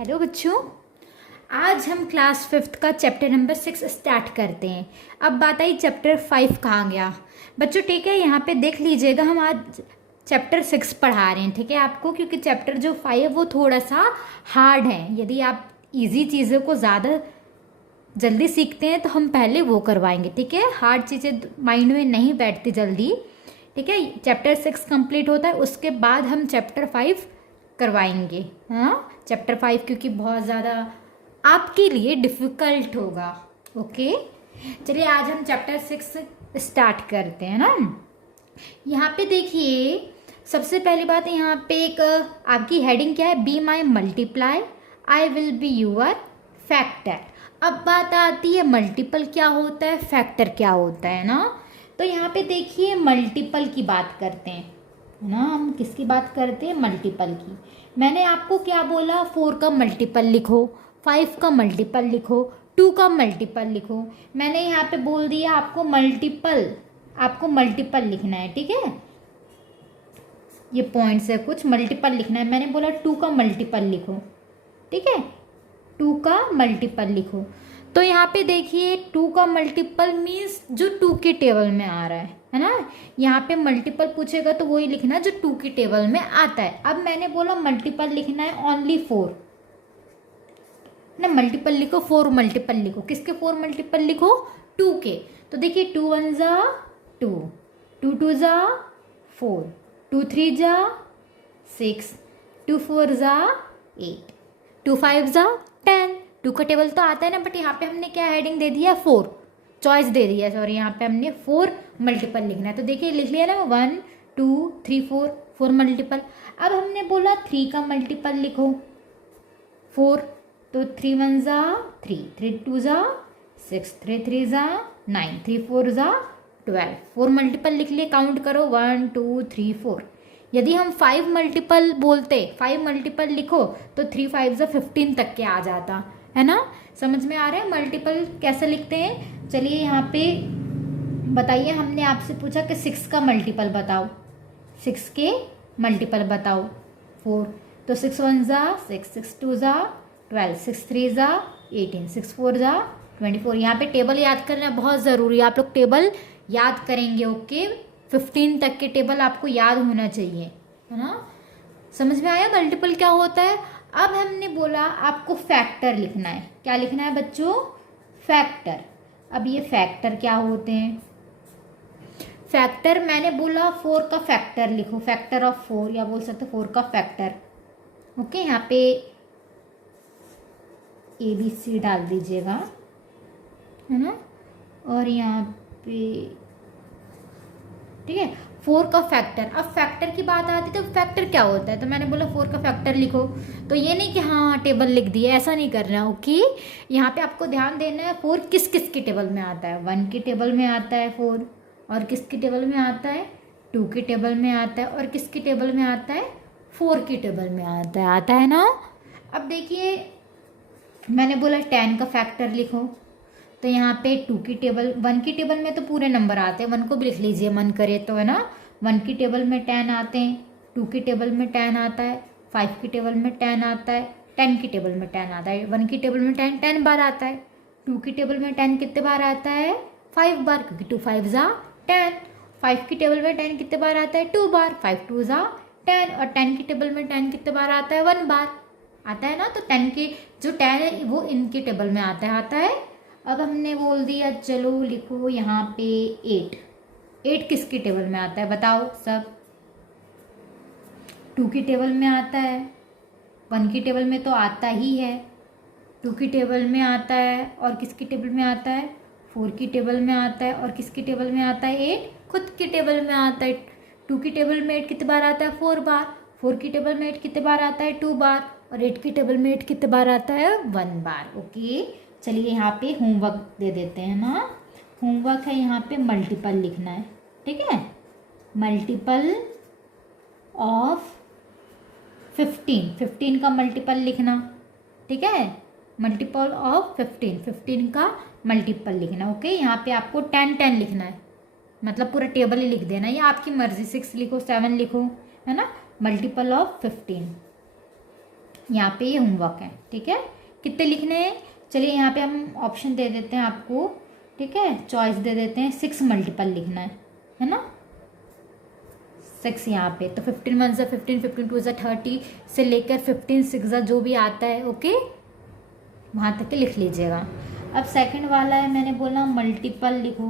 Hello बच्चों, आज हम क्लास 5th का चैप्टर नंबर 6 स्टार्ट करते हैं। अब बात आई चैप्टर 5 कहाँ गया बच्चों। ठीक है, यहाँ पे देख लीजिएगा, हम आज चैप्टर 6 पढ़ा रहे हैं। ठीक है आपको, क्योंकि चैप्टर जो 5 वो थोड़ा सा हार्ड है। यदि आप इजी चीज़ों को ज़्यादा जल्दी सीखते हैं तो हम पहले वो करवाएंगे। ठीक है, हार्ड चीज़ें माइंड में नहीं बैठती जल्दी। ठीक है, चैप्टर 6 कंप्लीट होता है, उसके बाद हम चैप्टर 5 करवाएंगे। हाँ, चैप्टर 5 क्योंकि बहुत ज़्यादा आपके लिए डिफ़िकल्ट होगा। ओके, चलिए आज हम चैप्टर 6 स्टार्ट करते हैं ना। यहाँ पे देखिए, सबसे पहली बात यहाँ पे एक आपकी हेडिंग क्या है, be my multiply, I will be your factor. अब बात आती है मल्टीपल क्या होता है, फैक्टर क्या होता है ना। तो यहाँ पे देखिए मल्टीपल की बात करते हैं है ना। हम किसकी बात करते हैं, मल्टीपल की। मैंने आपको क्या बोला, 4 का मल्टीपल लिखो, 5 का मल्टीपल लिखो, 2 का मल्टीपल लिखो। मैंने यहाँ पे बोल दिया आपको मल्टीपल लिखना है। ठीक है, ये पॉइंट्स है, कुछ मल्टीपल लिखना है। मैंने बोला 2 का मल्टीपल लिखो। ठीक है, 2 का मल्टीपल लिखो। तो यहाँ पे देखिए 2 का मल्टीपल मीन्स जो 2 के टेबल में आ रहा है ना। यहाँ पे मल्टीपल पूछेगा तो वही लिखना जो 2 के टेबल में आता है। अब मैंने बोला मल्टीपल लिखना है ओनली 4 ना, मल्टीपल लिखो, 4 मल्टीपल लिखो। किसके 4 मल्टीपल लिखो, 2 के। तो देखिए 2 1 जा 2, 2 2 जा 4, 2 3 जा 6, 2 4 जा 8, 2 5 जा 10। 2 का टेबल तो आता है ना, बट यहाँ पे हमने क्या हेडिंग दे दिया, 4 चॉइस दे दिया, सॉरी। यहाँ पे हमने 4 मल्टीपल लिखना है। तो देखिए लिख लिया ना, 1 2 3 4 मल्टीपल। अब हमने बोला 3 का मल्टीपल लिखो 4, तो 3 1 जा 3, 3 2 जा 6, 3 3 जा 9, 3 4 जा 12। 4 मल्टीपल लिख लिए, काउंट करो 1 2 3 4। यदि हम 5 मल्टीपल बोलते, 5 मल्टीपल लिखो, तो 3 5 जा 15 तक के आ जाता है ना। समझ में आ रहा है मल्टीपल कैसे लिखते हैं। चलिए यहाँ पे बताइए, हमने आपसे पूछा कि 6 का मल्टीपल बताओ, 6 के मल्टीपल बताओ 4। तो 6 1 जा 6, 6 2 जा 12, 6 3 जा 18, 6 4 जा 24। यहाँ पे टेबल याद करना बहुत ज़रूरी है। आप लोग टेबल याद करेंगे। ओके, 15 तक के टेबल आपको याद होना चाहिए, है ना। समझ में आया मल्टीपल क्या होता है। अब हमने बोला आपको फैक्टर लिखना है। क्या लिखना है बच्चों, फैक्टर। अब ये फैक्टर क्या होते हैं, फैक्टर मैंने बोला 4 का फैक्टर लिखो, फैक्टर ऑफ 4, या बोल सकते 4 का फैक्टर। ओके, यहाँ पे ABC डाल दीजिएगा, है ना। और यहाँ पे ठीक है, 4 का फैक्टर। अब फैक्टर की बात आती है तो फैक्टर क्या होता है, तो मैंने बोला 4 का फैक्टर लिखो। तो ये नहीं कि हाँ टेबल लिख दिया, ऐसा नहीं करना। ओके, यहाँ पे आपको ध्यान देना है 4 किस किस के टेबल में आता है। 1 के टेबल में आता है 4, और किसके टेबल में आता है, 2 के टेबल में आता है, और किसके टेबल में आता है, 4 के टेबल में आता है ना। अब देखिए मैंने बोला 10 का फैक्टर लिखो, तो यहाँ पे 2 की टेबल, 1 की टेबल में तो पूरे नंबर आते हैं, 1 को भी लिख लीजिए मन करे तो, है ना। 1 की टेबल में 10 आते हैं, 2 की टेबल में 10 आता है, 5 की टेबल में 10 आता है, 10 की टेबल में 10 आता है। 1 की टेबल में 10 बार आता है, 2 की टेबल में 10 कितने बार आता है, 5 बार, क्योंकि 2 5 जा 10। 5 की टेबल में 10 कितने बार आता है, 2 बार, 5 2 जा 10। और 10 की टेबल में 10 कितने बार आता है, 1 बार आता है ना। तो 10 के जो 10 है वो इनके टेबल में आता है। अब हमने बोल दिया, चलो लिखो यहाँ पे 8 किसके टेबल में आता है बताओ सब। 2 की टेबल में आता है, 1 की टेबल में तो आता ही है, 2 की टेबल में आता है, और किसकी टेबल में आता है, 4 की टेबल में आता है, और किसकी टेबल में आता है, 8 खुद की टेबल में आता है। 2 की टेबल में 8 कितने बार आता है, 4 बार, 4 की टेबल में 8 कितने बार आता है, 2 बार, और 8 की टेबल में 8 कितने बार आता है, 1 बार। ओके, चलिए यहाँ पे होमवर्क दे देते हैं ना। होमवर्क है यहाँ पे मल्टीपल लिखना है। ठीक है, मल्टीपल ऑफ 15 का मल्टीपल लिखना। ठीक है, मल्टीपल ऑफ 15 का मल्टीपल लिखना। ओके, यहाँ पे आपको 10 लिखना है, मतलब पूरा टेबल ही लिख देना, या आपकी मर्जी 6 लिखो 7 लिखो, है ना। मल्टीपल ऑफ 15 यहाँ पे ये होमवर्क है, ठीक है। कितने लिखने हैं, चलिए यहाँ पे हम ऑप्शन दे देते हैं आपको, ठीक है, चॉइस दे देते हैं, 6 मल्टीपल लिखना है ना, 6 यहाँ पे। तो 15 1 ज़ा 15, 15 2 ज़ा 30 से लेकर 15 6 ज़ा जो भी आता है, ओके, वहाँ तक के लिख लीजिएगा। अब सेकंड वाला है, मैंने बोला मल्टीपल लिखो।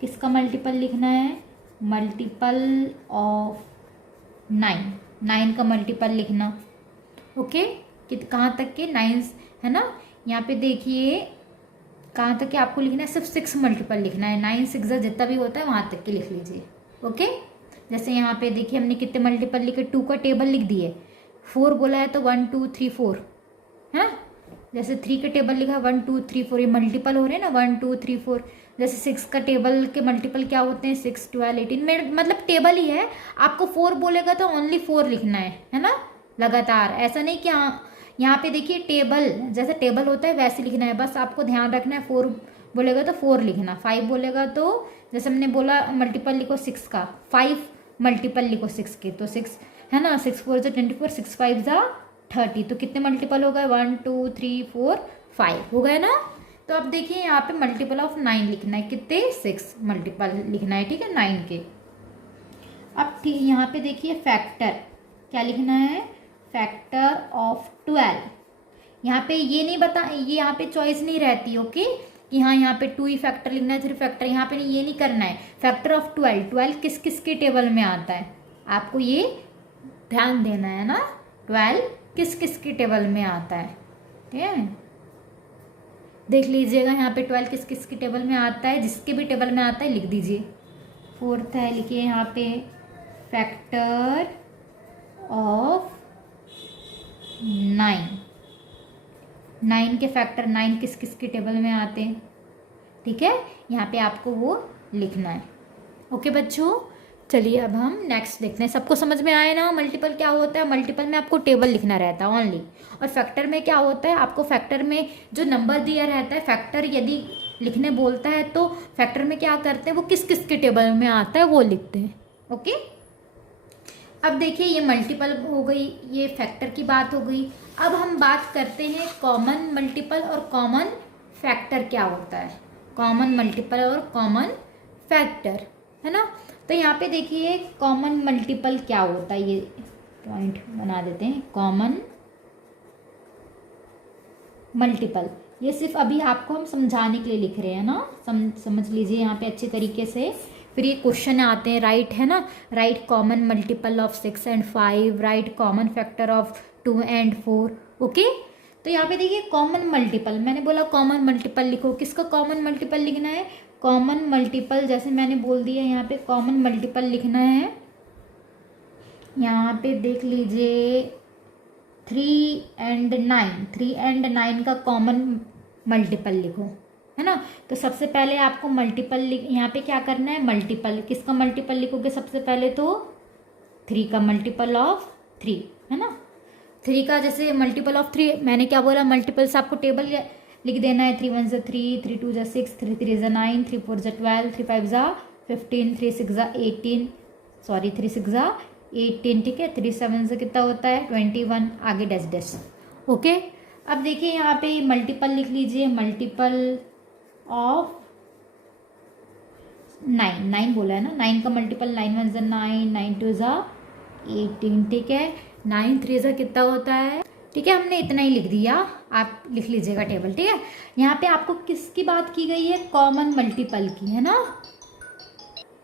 किसका मल्टीपल लिखना है, मल्टीपल ऑफ 9, 9 का मल्टीपल लिखना, ओके। कहाँ तक के, 9 है ना। यहाँ पे देखिए कहाँ तक के आपको लिखना है, सिर्फ 6 मल्टीपल लिखना है, 9 6 जितना भी होता है वहाँ तक के लिख लीजिए, ओके। जैसे यहाँ पे देखिए हमने कितने मल्टीपल लिखे, 2 का टेबल लिख दिए, 4 बोला है तो 1 2 3 4 है। जैसे 3 का टेबल लिखा 1 2 3 4, ये मल्टीपल हो रहे हैं ना, 1 2 3 4। जैसे 6 का टेबल के मल्टीपल क्या होते हैं, 6 12 18 में, मतलब टेबल ही है। आपको 4 बोलेगा तो ओनली 4 लिखना है ना, लगातार। ऐसा नहीं कि यहाँ पे देखिए टेबल, जैसे टेबल होता है वैसे लिखना है, बस आपको ध्यान रखना है। 4 बोलेगा तो 4 लिखना, 5 बोलेगा तो जैसे हमने बोला मल्टीपल लिखो 6 का, 5 मल्टीपल लिखो 6 के, तो 6 है ना, 6 4 ज़ा 24, 6 5 ज़ा 30। तो कितने मल्टीपल हो गए, 1 2 3 4 5 हो गए ना। तो अब देखिए यहाँ पे मल्टीपल ऑफ 9 लिखना है, कितने, 6 मल्टीपल लिखना है, ठीक है, 9 के। अब ठीक यहाँ पे देखिए फैक्टर क्या लिखना है, फैक्टर ऑफ 12। यहाँ पे ये नहीं बता, ये यहाँ पे चॉइस नहीं रहती, ओके, कि हाँ यहाँ पे 2 ही फैक्टर लिखना है, 3 फैक्टर, यहाँ पे नहीं, ये नहीं करना है। फैक्टर ऑफ 12, 12 किस किस के टेबल में आता है, आपको ये ध्यान देना है ना, 12 किस किस के टेबल में आता है, ठीक है। देख लीजिएगा यहाँ पे 12 किस किस के टेबल में आता है, जिसके भी टेबल में आता है लिख दीजिए। 4th है, लिखिए यहाँ पे फैक्टर ऑफ 9, 9 के फैक्टर 9 किस किस के टेबल में आते हैं, ठीक है, यहाँ पे आपको वो लिखना है, ओके बच्चों। चलिए अब हम नेक्स्ट देखते हैं। सबको समझ में आया ना, मल्टीपल क्या होता है, मल्टीपल में आपको टेबल लिखना रहता है ओनली, और फैक्टर में क्या होता है, आपको फैक्टर में जो नंबर दिया रहता है, फैक्टर यदि लिखने बोलता है तो फैक्टर में क्या करते हैं, वो किस किस के टेबल में आता है वो लिखते हैं, ओके। अब देखिए ये मल्टीपल हो गई, ये फैक्टर की बात हो गई। अब हम बात करते हैं कॉमन मल्टीपल और कॉमन फैक्टर क्या होता है, कॉमन मल्टीपल और कॉमन फैक्टर, है ना। तो यहाँ पे देखिए कॉमन मल्टीपल क्या होता है, ये पॉइंट बना देते हैं, कॉमन मल्टीपल, ये सिर्फ अभी आपको हम समझाने के लिए लिख रहे हैं ना, समझ लीजिए यहाँ पे अच्छे तरीके से। फिर ये क्वेश्चन आते हैं, राइट है ना, right common multiple of 6 and 5, right common factor of 2 and 4, okay. तो यहाँ पे देखिए कॉमन मल्टीपल, मैंने बोला कॉमन मल्टीपल लिखो, किसका कॉमन मल्टीपल लिखना है, कॉमन मल्टीपल, जैसे मैंने बोल दिया यहाँ पे कॉमन मल्टीपल लिखना है। यहाँ पे देख लीजिए 3 and 9, 3 and 9 का कॉमन मल्टीपल लिखो, है ना। तो सबसे पहले आपको मल्टीपल यहाँ पे क्या करना है, मल्टीपल, किसका मल्टीपल लिखोगे सबसे पहले, तो 3 का मल्टीपल ऑफ 3, है ना। 3 का जैसे मल्टीपल ऑफ 3, मैंने क्या बोला, मल्टीपल्स आपको टेबल लिख देना है, 3 1 ज़ा 3, 3 2 ज़ा 6, 3 3 ज़ा 9, 3 4 ज़ा 12, 3 5 ज़ा 15, 3 6 ज़ा 18, सॉरी 3 6 ज़ा 18, ठीक है। 3 7 से कितना होता है 21, आगे डैश डैश, ओके। अब देखिए यहाँ पे मल्टीपल लिख लीजिए, मल्टीपल ऑफ 9, 9 बोला है ना, 9 का मल्टीपल, 9 1 ज़ा 9, 9 2 ज़ा 18, ठीक है। 9 3 ज़ा कितना होता है, ठीक है, हमने इतना ही लिख दिया, आप लिख लीजिएगा टेबल, ठीक है। यहाँ पे आपको किसकी बात की गई है, कॉमन मल्टीपल की, है ना,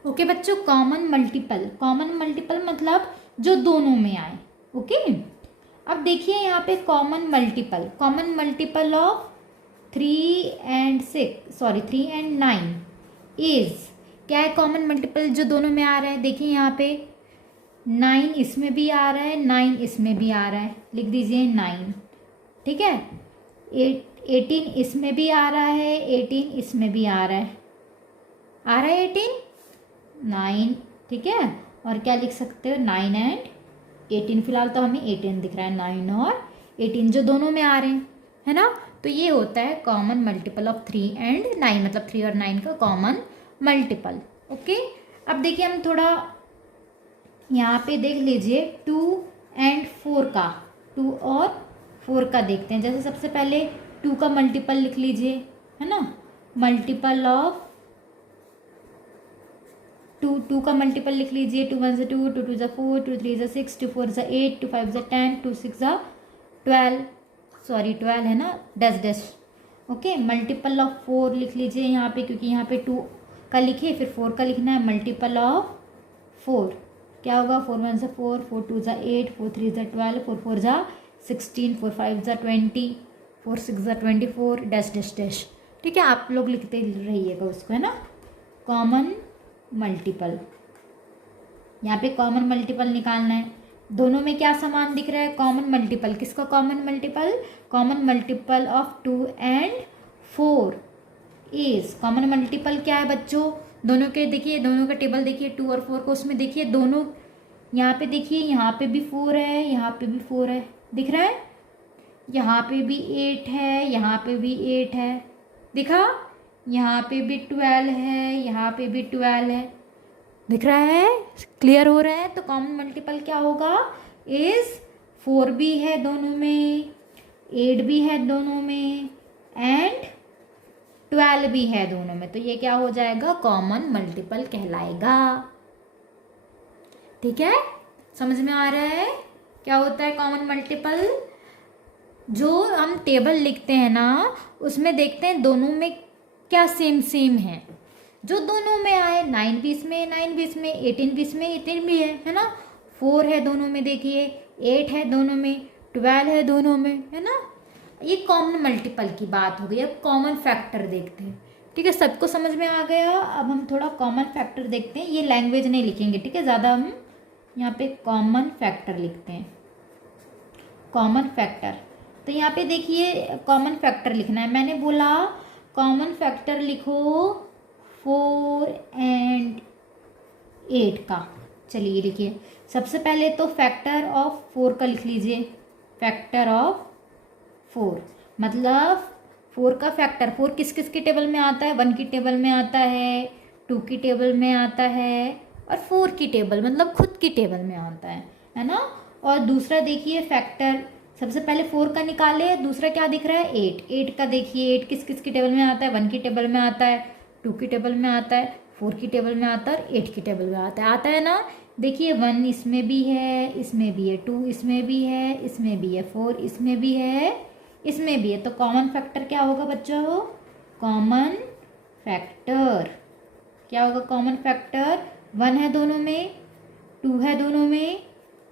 ओके बच्चों। कॉमन मल्टीपल, कॉमन मल्टीपल मतलब जो दोनों में आए, ओके। अब देखिए यहाँ पे common multiple of 3 and 6, sorry 3 and 9 is, क्या है कॉमन मल्टीपल जो दोनों में आ रहा है, देखिए यहाँ पे 9 इसमें भी आ रहा है, 9 इसमें भी आ रहा है, लिख दीजिए 9, ठीक है। 18 इसमें भी आ रहा है, 18 इसमें भी आ रहा है 18, 9, ठीक है। और क्या लिख सकते हो, 9 and 18, फिलहाल तो हमें 18 दिख रहा है, 9 और 18 जो दोनों में आ रहे हैं, है ना। तो ये होता है कॉमन मल्टीपल ऑफ 3 and 9, मतलब 3 और 9 का कॉमन मल्टीपल, ओके। अब देखिए हम थोड़ा यहाँ पे देख लीजिए 2 and 4 का, 2 और 4 का देखते हैं। जैसे सबसे पहले 2 का मल्टीपल लिख लीजिए, है ना, मल्टीपल ऑफ 2 का मल्टीपल लिख लीजिए। 2 1 2, 2 2 4, 2 3 6, 2 4 8, 2 5 10, 2 6 12, सॉरी 12 है ना, dash dash. Okay, multiple of 4 लिख लीजिए यहाँ पे, क्योंकि यहाँ पे 2 का लिखे फिर 4 का लिखना है। मल्टीपल ऑफ 4 क्या होगा? 4 1 4, 4 2 8, 4 3 12, 4 4 16, 4 5 20, 4 6 24, डैश डैश डैश। ठीक है, आप लोग लिखते रहिएगा उसको, है ना। कॉमन मल्टीपल, यहाँ पे कॉमन मल्टीपल निकालना है। दोनों में क्या समान दिख रहा है? Common multiple. किसका common multiple? Common multiple of 2 and 4 is, common multiple क्या है बच्चों? दोनों के देखिए, दोनों का टेबल देखिए, 2 और 4 को, उसमें देखिए दोनों, यहाँ पे देखिए, यहाँ पे भी 4 है, यहाँ पे भी 4 है, दिख रहा है। यहाँ पे भी 8 है, यहाँ पे भी 8 है, दिखा। यहाँ पे भी 12 है, यहाँ पे भी 12 है, दिख रहा है, क्लियर हो रहा है। तो कॉमन मल्टीपल क्या होगा? इज 4 भी है दोनों में, 8 भी है दोनों में, एंड 12 भी है दोनों में। तो ये क्या हो जाएगा? कॉमन मल्टीपल कहलाएगा। ठीक है, समझ में आ रहा है क्या होता है कॉमन मल्टीपल? जो हम टेबल लिखते हैं ना, उसमें देखते हैं दोनों में क्या सेम सेम है। जो दोनों में आए, 9 भी इसमें, 9 भी इसमें, 18 भी इसमें, 18 भी है ना। 4 है दोनों में, देखिए 8 है दोनों में, 12 है दोनों में, है ना। ये कॉमन मल्टीपल की बात हो गई। अब कॉमन फैक्टर देखते हैं। ठीक है, सबको समझ में आ गया। अब हम थोड़ा कॉमन फैक्टर देखते हैं। ये लैंग्वेज नहीं लिखेंगे, ठीक है, ज़्यादा हम यहाँ पे कॉमन फैक्टर लिखते हैं। कॉमन फैक्टर, तो यहाँ पे देखिए कॉमन फैक्टर लिखना है। मैंने बोला कॉमन फैक्टर लिखो 4 एंड 8 का। चलिए लिखिए, सबसे पहले तो फैक्टर ऑफ 4 का लिख लीजिए। फैक्टर ऑफ 4 मतलब 4 का फैक्टर। 4 किस किस की टेबल में आता है? 1 की टेबल में आता है, 2 की टेबल में आता है, और 4 की टेबल मतलब खुद की टेबल में आता है ना। और दूसरा देखिए फैक्टर, सबसे पहले 4 का निकाले, दूसरा क्या दिख रहा है? 8। 8 का देखिए, 8 किस किस की टेबल में आता है? 1 की टेबल में आता है, 2 की टेबल में आता है, 4 की टेबल में आता है, और 8 की टेबल में आता है ना। देखिए 1 इसमें भी है, इसमें भी है, 2 इसमें भी है, इसमें भी है, 4 इसमें भी है, इसमें भी है। तो कॉमन फैक्टर क्या होगा बच्चों? कॉमन फैक्टर क्या होगा? कॉमन फैक्टर 1 है दोनों में, 2 है दोनों में,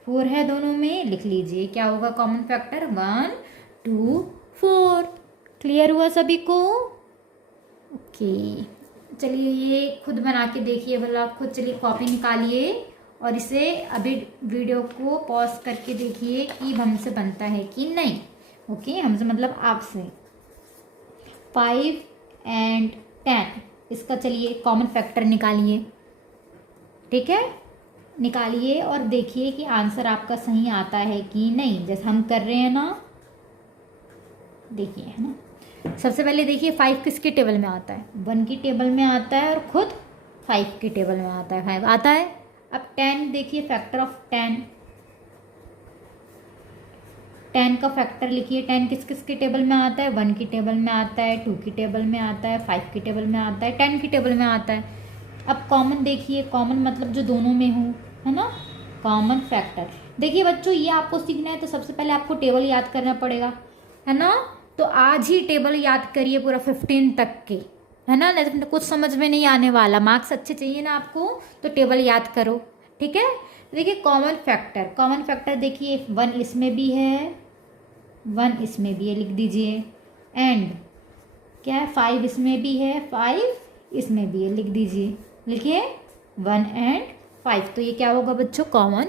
4 है दोनों में। लिख लीजिए क्या होगा कॉमन फैक्टर? 1 2 4। क्लियर हुआ सभी को? ओके, चलिए ये खुद बना के देखिए भला, खुद चलिए कॉपी निकालिए और इसे अभी वीडियो को पॉज करके देखिए कि हमसे बनता है कि नहीं। ओके, हमसे मतलब आपसे। 5 एंड 10 इसका चलिए कॉमन फैक्टर निकालिए। ठीक है, निकालिए और देखिए कि आंसर आपका सही आता है कि नहीं, जैसे हम कर रहे हैं ना। देखिए, है ना, सबसे पहले देखिए 5 किसकी टेबल में आता है? 1 की टेबल में आता है, और खुद 5 की टेबल में आता है, 5 आता है। अब 10 देखिए, फैक्टर ऑफ 10, 10 का फैक्टर लिखिए। 10 किस किस की टेबल में आता है? 1 की टेबल में आता है, 2 की टेबल में आता है, 5 की टेबल में आता है, 10 की टेबल में आता है। अब कॉमन देखिए, कॉमन मतलब जो दोनों में हो, है ना, कॉमन फैक्टर। देखिए बच्चों, ये आपको सीखना है तो सबसे पहले आपको टेबल याद करना पड़ेगा, है ना। तो आज ही टेबल याद करिए पूरा 15 तक के, है ना, नहीं तो कुछ समझ में नहीं आने वाला। मार्क्स अच्छे चाहिए ना आपको, तो टेबल याद करो। ठीक है, देखिए कॉमन फैक्टर, कॉमन फैक्टर देखिए 1 इसमें भी है, 1 इसमें भी है, लिख दीजिए। एंड क्या है? 5 इसमें भी है, 5 इसमें भी है, लिख दीजिए। लिखिए 1 एंड 5। तो ये क्या होगा बच्चों? Common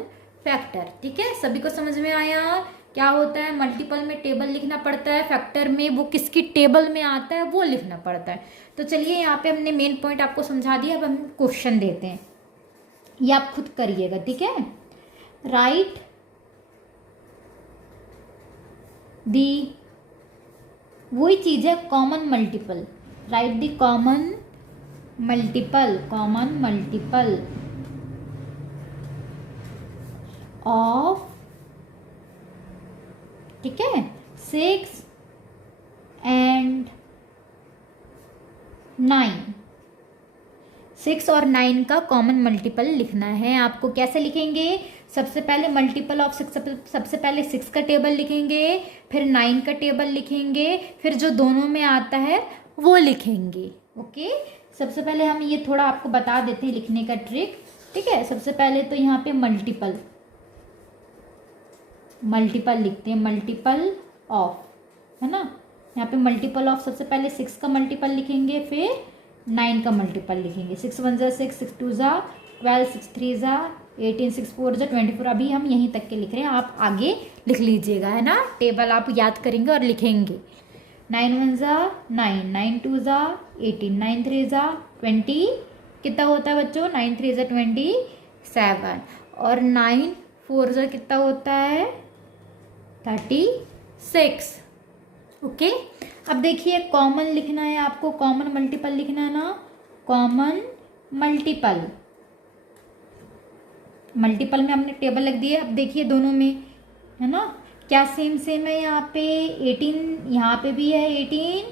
factor. ठीक है, सभी को समझ में आया? क्या होता है, मल्टीपल में टेबल लिखना पड़ता है, फैक्टर में वो किसकी टेबल में आता है वो लिखना पड़ता है। तो चलिए यहाँ पे हमने मेन पॉइंट आपको समझा दिया। अब हम क्वेश्चन देते हैं, ये आप खुद करिएगा। ठीक है, राइट दी, वही चीज़ है common multiple. Right the common multiple, common multiple of, ठीक है, 6 एंड 9। 6 और 9 का कॉमन मल्टीपल लिखना है आपको। कैसे लिखेंगे? सबसे पहले मल्टीपल ऑफ 6, सबसे पहले 6 का टेबल लिखेंगे, फिर 9 का टेबल लिखेंगे, फिर जो दोनों में आता है वो लिखेंगे। ओके, सबसे पहले हम ये थोड़ा आपको बता देते हैं लिखने का ट्रिक। ठीक है, सबसे पहले तो यहाँ पे मल्टीपल लिखते हैं, मल्टीपल ऑफ, है ना। यहाँ पे मल्टीपल ऑफ सबसे पहले 6 का मल्टीपल लिखेंगे, फिर 9 का मल्टीपल लिखेंगे। 6 1 ज़ा 6, 6 2 ज़ा 12, 6 3 ज़ा 18, 6 4 ज़ा 24। अभी हम यहीं तक के लिख रहे हैं, आप आगे लिख लीजिएगा, है ना। टेबल आप याद करेंगे और लिखेंगे। 9 1 ज़ा 9, 9 2 ज़ा 18, 9 3 ज़ा 20। कितना होता है बच्चों? 9 3 ज़ा 27, और 9 4 ज़ा कितना होता है? 36। ओके, अब देखिए कॉमन लिखना है आपको, कॉमन मल्टीपल लिखना है ना। कॉमन मल्टीपल में हमने टेबल लग दिया। अब देखिए दोनों में, है ना, क्या सेम सेम है? यहाँ पे 18 यहाँ पे भी है, 18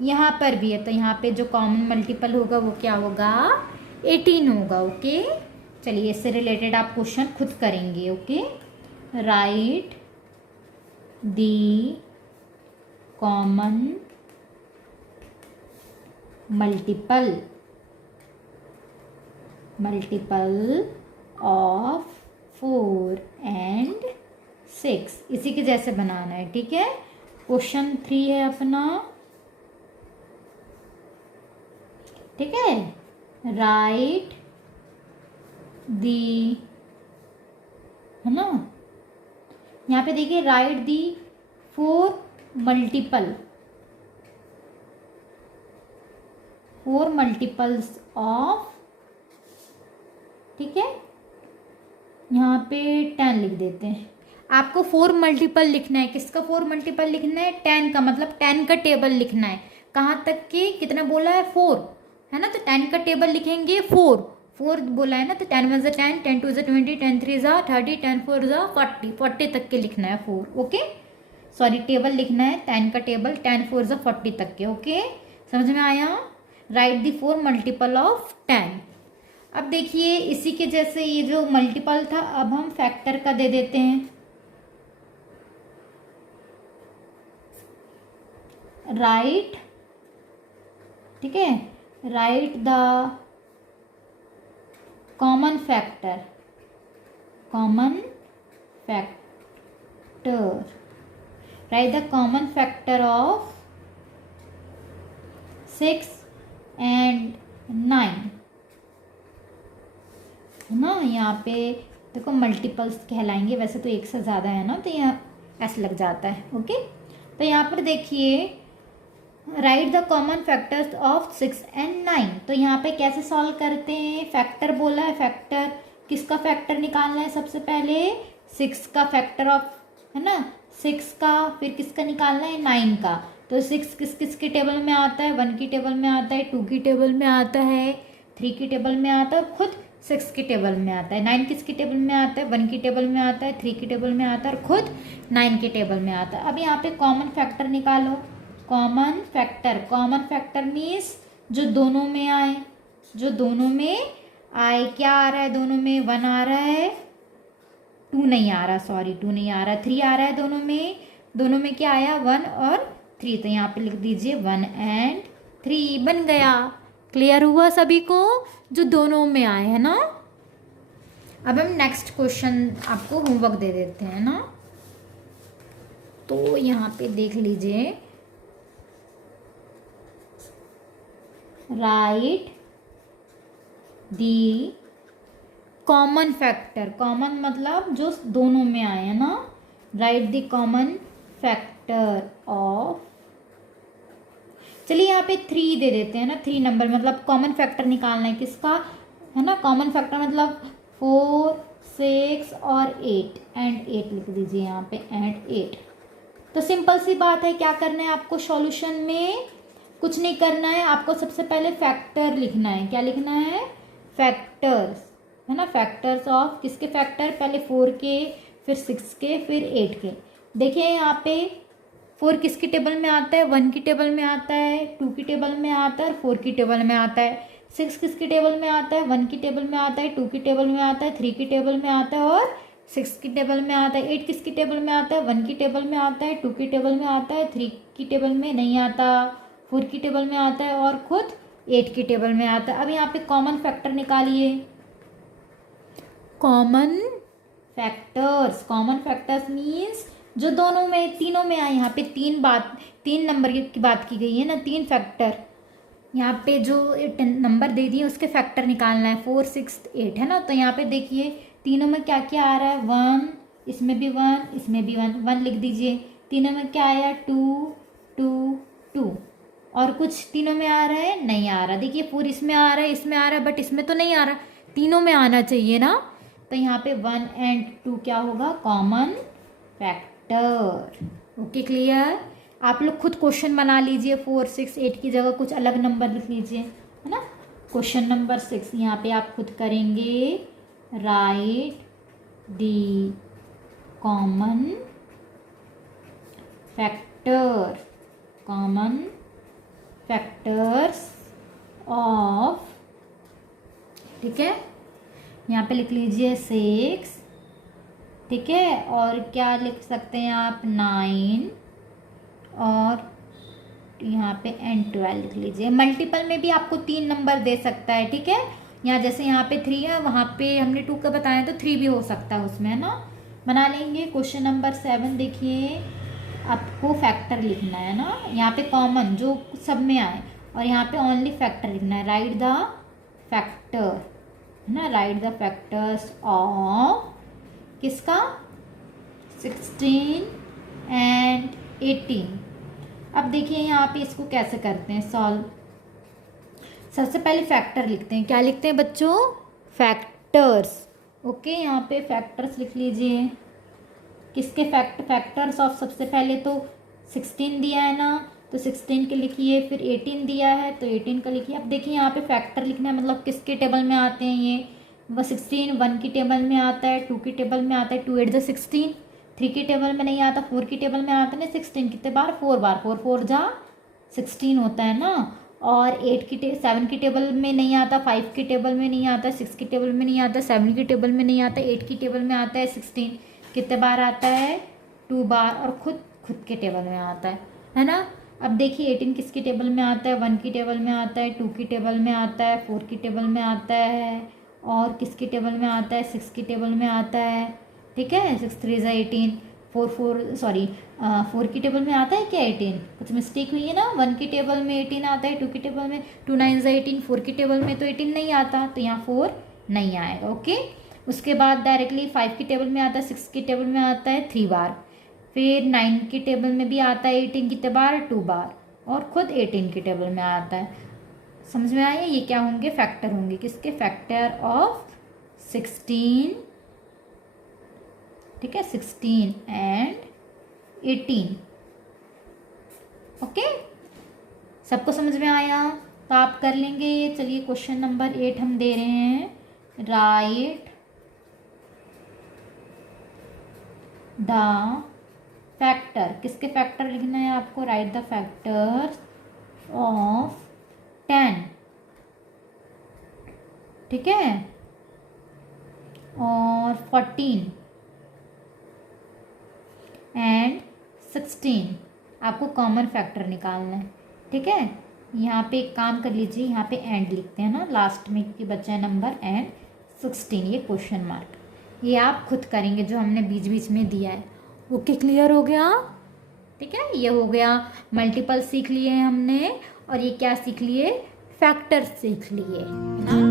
यहाँ पर भी है, तो यहाँ पे जो कॉमन मल्टीपल होगा वो क्या होगा? 18 होगा। ओके, चलिए इससे रिलेटेड आप क्वेश्चन खुद करेंगे। Okay, right the common multiple of 4 and 6, इसी के जैसे बनाना है। ठीक है, क्वेश्चन 3 है अपना। ठीक है, राइट दी, है ना, यहाँ पे देखिए राइट दी 4 मल्टीपल्स ऑफ, ठीक है, यहाँ पे 10 लिख देते हैं। आपको 4 मल्टीपल लिखना है। किसका 4 मल्टीपल लिखना है? 10 का, मतलब 10 का टेबल लिखना है। कहाँ तक के? कितना बोला है? 4, है ना, तो 10 का टेबल लिखेंगे। 4 बोला है ना, तो 10 1 ज़ा 10, 10 2 ज़ा 20, 10 3 ज़ा 30, 10 4 ज़ा 40 तक के लिखना है 4। ओके, सॉरी, टेबल लिखना है 10 का टेबल, 10 4 ज़ा 40 तक के। ओके, समझ में आया? Right the 4 multiple of 10। अब देखिए इसी के जैसे ये जो मल्टीपल था, अब हम फैक्टर का दे देते हैं। राइट, ठीक है, right the common factor right the common factor of 6 and 9, है ना। यहाँ पे देखो मल्टीपल्स कहलाएंगे, वैसे तो एक से ज़्यादा है ना, तो यहाँ ऐसे लग जाता है। ओके, तो यहाँ पर देखिए right the common factors of 6 and 9। तो यहाँ पे कैसे सॉल्व करते हैं? फैक्टर बोला है, फैक्टर किसका फैक्टर निकालना है? सबसे पहले 6 का फैक्टर ऑफ, है ना, 6 का, फिर किसका निकालना है? 9 का। तो 6 किस के टेबल में आता है? 1 की टेबल में आता है, 2 की टेबल में आता है, 3 की टेबल में आता है, खुद 6 के टेबल में आता है। 9 किसके टेबल में आता है? 1 की टेबल में आता है, 3 की टेबल में आता है, और खुद 9 के टेबल में आता है। अब यहाँ पे कॉमन फैक्टर निकालो। कॉमन फैक्टर मीन्स जो दोनों में आए, क्या आ रहा है दोनों में? 1 आ रहा है, 2 नहीं आ रहा, 3 आ रहा है दोनों में क्या आया? 1 और 3। तो यहाँ पे लिख दीजिए 1 एंड 3, बन गया। क्लियर हुआ सभी को? जो दोनों में आए, है ना। अब हम नेक्स्ट क्वेश्चन आपको होमवर्क दे देते हैं ना। तो यहाँ पे देख लीजिए, right the common factor, common मतलब जो दोनों में आए, है ना। Right the common factor of, चलिए यहाँ पे 3 दे देते हैं ना, 3 नंबर, मतलब कॉमन फैक्टर निकालना है किसका, है ना। कॉमन फैक्टर मतलब 4 6 और 8 एंड 8 लिख दीजिए यहाँ पे, एंड 8। तो सिंपल सी बात है, क्या करना है आपको? सॉल्यूशन में कुछ नहीं करना है, आपको सबसे पहले फैक्टर लिखना है। क्या लिखना है? फैक्टर्स, है ना। फैक्टर्स ऑफ किसके फैक्टर? पहले 4 के, फिर 6 के, फिर 8 के। देखिए यहाँ पे 4 किसकी टेबल में आता है, 1 की टेबल में आता है, 2 की टेबल में आता है और 4 की टेबल में आता है। 6 किसकी टेबल में आता है, 1 की टेबल में आता है, 2 की टेबल में आता है, 3 की टेबल में आता है और 6 की टेबल में आता है। 8 किसकी टेबल में आता है, 1 की टेबल में आता है, 2 की टेबल में आता है, 3 की टेबल में नहीं आता, 4 की टेबल में आता है और खुद 8 की टेबल में आता है। अब यहाँ पे कॉमन फैक्टर निकालिए। कॉमन फैक्टर्स मीन्स जो दोनों में तीनों में आए। यहाँ पे तीन नंबर की बात की गई है ना, 3 फैक्टर। यहाँ पे जो नंबर दे दिए उसके फैक्टर निकालना है, 4, 6, 8 है ना। तो यहाँ पे देखिए तीनों में क्या क्या आ रहा है, 1, इसमें भी 1, इसमें भी 1, 1 लिख दीजिए। तीनों में क्या आया, 2, 2, 2। और कुछ तीनों में आ रहा है, नहीं आ रहा। देखिए 4 इसमें आ रहा है, इसमें आ रहा है, बट इसमें तो नहीं आ रहा, तीनों में आना चाहिए ना। तो यहाँ पे 1 और 2 क्या होगा, कॉमन फैक्टर। Okay clear. आप लोग खुद क्वेश्चन बना लीजिए, 4, 6, 8 की जगह कुछ अलग नंबर लिख लीजिए, है ना। क्वेश्चन नंबर 6 यहाँ पे आप खुद करेंगे, right the common factors of, ठीक है। यहाँ पे लिख लीजिए 6, ठीक है। और क्या लिख सकते हैं आप, 9 और यहाँ पे n12 लिख लीजिए। मल्टीपल में भी आपको 3 नंबर दे सकता है, ठीक है। यहाँ जैसे यहाँ पे 3 है, वहाँ पे हमने 2 का बताया तो 3 भी हो सकता है उसमें, है ना। बना लेंगे। क्वेश्चन नंबर 7 देखिए, आपको फैक्टर लिखना है ना। यहाँ पे कॉमन जो सब में आए और यहाँ पे ओनली फैक्टर लिखना है। राइट द फैक्टर, है ना, राइट द फैक्टर्स ऑफ किसका, 16 and 18। अब देखिए यहाँ पे इसको कैसे करते हैं सॉल्व। सबसे पहले फैक्टर लिखते हैं। क्या लिखते हैं बच्चों, फैक्टर्स। ओके, यहाँ पे फैक्टर्स लिख लीजिए। किसके फैक्टर्स ऑफ, सबसे पहले तो 16 दिया है ना, तो 16 के लिखिए। फिर 18 दिया है तो 18 का लिखिए। अब देखिए यहाँ पे फैक्टर लिखना है, मतलब किसके टेबल में आते हैं ये, वह 16 1 की टेबल में आता है, 2 की टेबल में आता है, 2 8 जा 16, 3 की टेबल में नहीं आता, 4 की टेबल में आता है ना 16, कितने बार, 4 बार, 4 4 जा 16 होता है ना। और 7 की टेबल में नहीं आता, 5 की टेबल में नहीं आता, 6 की टेबल में नहीं आता, 7 की टेबल में नहीं आता, 8 की टेबल में आता है 16, कितने बार आता है, 2 बार, और खुद के टेबल में आता है ना। अब देखिए 18 किसकी टेबल में आता है, 1 की टेबल में आता है, 2 की टेबल में आता है, 4 की टेबल में आता है, और किसकी टेबल में आता है, 6 की टेबल में आता है, ठीक है। 6 3 जा 18, 4 की टेबल में आता है क्या 18, कुछ मिस्टेक हुई है ना। 1 की टेबल में 18 आता है, 2 की टेबल में 2 9 जा 18, 4 की टेबल में तो 18 नहीं आता, तो यहाँ 4 नहीं आएगा। ओके, उसके बाद डायरेक्टली 5 की टेबल में आता है, 6 की टेबल में आता है 3 बार, फिर 9 की टेबल में भी आता है 18 कितने बार, 2 बार, और खुद 18 की टेबल में आता है। समझ में आया, ये क्या होंगे, फैक्टर होंगे। किसके, फैक्टर ऑफ 16, ठीक है, 16 and 18। ओके, सबको समझ में आया, तो आप कर लेंगे। चलिए क्वेश्चन नंबर 8 हम दे रहे हैं, राइट द फैक्टर। किसके फैक्टर लिखना है आपको, राइट द फैक्टर्स ऑफ 10, ठीक है, और 14 and 16। आपको कॉमन फैक्टर निकालना है, ठीक है। यहाँ पे एक काम कर लीजिए, यहाँ पे एंड लिखते हैं ना लास्ट में कि बचा है नंबर एंड 16, ये क्वेश्चन मार्क, ये आप खुद करेंगे जो हमने बीच बीच में दिया है। ओके, क्लियर हो गया, ठीक है। ये हो गया, मल्टीपल सीख लिए हमने, और ये क्या सीख लिए, फैक्टर सीख लिए ना।